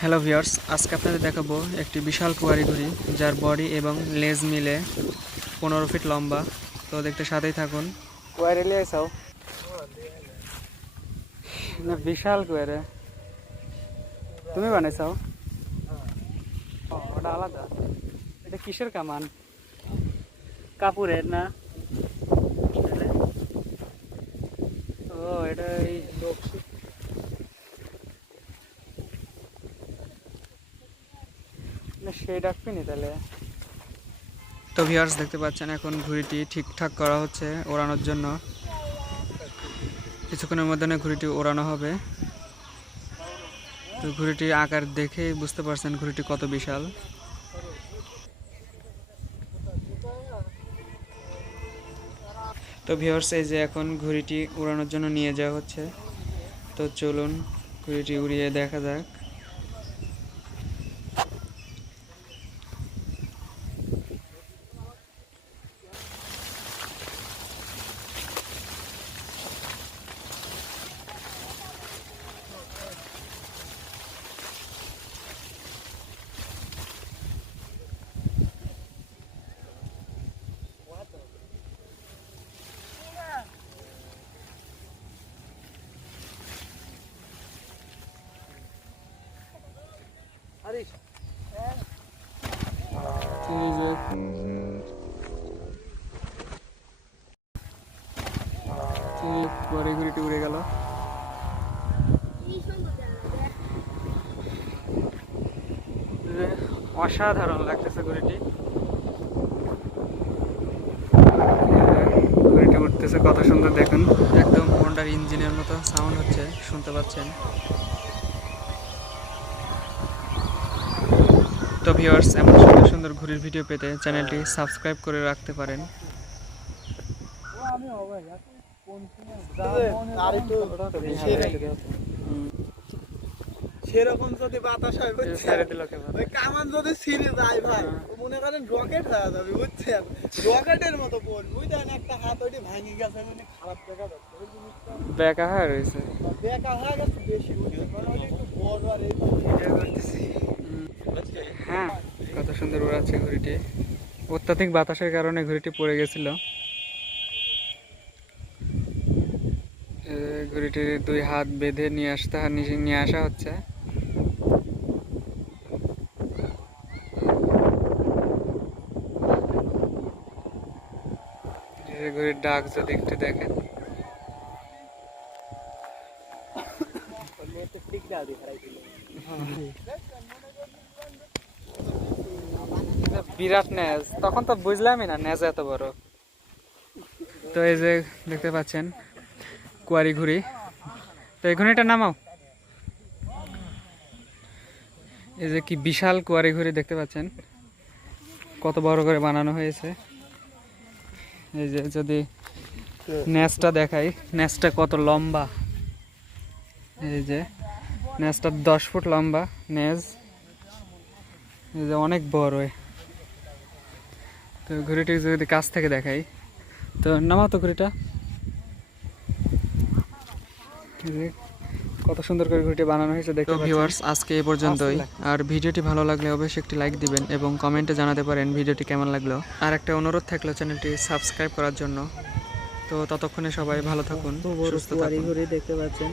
Hello viewers, আজকে আপনাদের দেখাবো একটি বিশাল কুয়ারি ঘুড়ি, যার বডি এবং লেজ মিলে পনেরো ফিট লম্বা। তো দেখতে সাথেই থাকুন। কুয়ারি লিয়ে আইসাও না, বিশাল কুয়ারে তুমি বানাইছাও ওটা আলাদা। এটা কিসের কামান? কাপুরের না? ও, এটা এই সেই ডাকবি নি তাহলে? তো ভিউয়ার্স দেখতে পাচ্ছেন, এখন ঘুড়িটি ঠিকঠাক করা হচ্ছে ওড়ানোর জন্য। কিছুক্ষণের মধ্যে ঘুড়িটি ওড়ানো হবে। তো ঘুড়িটির আকার দেখেই বুঝতে পারছেন ঘুড়িটি কত বিশাল। তো ভিউয়ার্স এই যে এখন ঘুড়িটি উড়ানোর জন্য নিয়ে যাওয়া হচ্ছে। তো চলুন, ঘুড়িটি উড়িয়ে দেখা যাক। গেল অসাধারণ লাগতেছে ঘুড়িটি। ঘুড়িটি উঠতেছে, কত সুন্দর দেখুন। একদম হন্ডার ইঞ্জিনের মতো সাউন্ড হচ্ছে, শুনতে পাচ্ছেন। ভিউয়ার্স এমন সুন্দর সুন্দর ঘুড়ির ভিডিও পেতে চ্যানেলটি সাবস্ক্রাইব করে রাখতে পারেন। সেরকম যদি বাতাস হয় বুঝছেন? ওই কামান যদি ছিঁড়ে যায় ভাই মনে করেন রকেট হয়ে যাবে বুঝছেন? রকেটের মতো পড় বুঝলেন একটা হাত ওইটি ভাঙি গেছে মানে খারাপ দেখা যাচ্ছে। ওই জিনিসটা বেকা হয়ে রয়েছে। বেকা হয়ে গেছে বেশি বুঝছেন? কারণ একটু বড় আর এই করতেছি। সুন্দর উড়াচ্ছে ঘুড়িটি। অত্যাধিক বাতাসের কারণে ঘুড়িটি পড়ে গেছিল। ঘুড়িটির দুই হাত বেঁধে নিয়ে আসতে নিয়ে- আসা হচ্ছে। ঘুড়ির ডাক যদি একটু দেখেন। বিরাট ন্যাজ তখন তো বুঝলামই না ন্যাজ এত বড়। তো এই যে দেখতে পাচ্ছেন, কুয়ারি ঘুড়ি। তো এই ঘুড়িটা নামাও। এই যে কি বিশাল কুয়ারি ঘুড়ি দেখতে পাচ্ছেন। কত বড় করে বানানো হয়েছে। এই যে যদি ন্যাজটা দেখাই ন্যাজটা কত লম্বা। এই যে ন্যাজটা দশ ফুট লম্বা ন্যাজ এই যে অনেক বড়। তো ঘুড়িটি যদি কাছ থেকে দেখাই। তো নামাও তো ঘুড়িটা। কত সুন্দর করে ঘুড়িটি বানানো হয়েছে দেখো ভিউয়ার্স আজকে এই পর্যন্তই। আর ভিডিওটি ভালো লাগলে অবশ্যই একটি লাইক দিবেন এবং কমেন্টে জানাতে পারেন ভিডিওটি কেমন লাগল। আর একটা অনুরোধ থাকল চ্যানেলটি সাবস্ক্রাইব করার জন্য। তো ততক্ষণে সবাই ভালো থাকুন সুস্থ থাকুন। দেখতে পাচ্ছেন।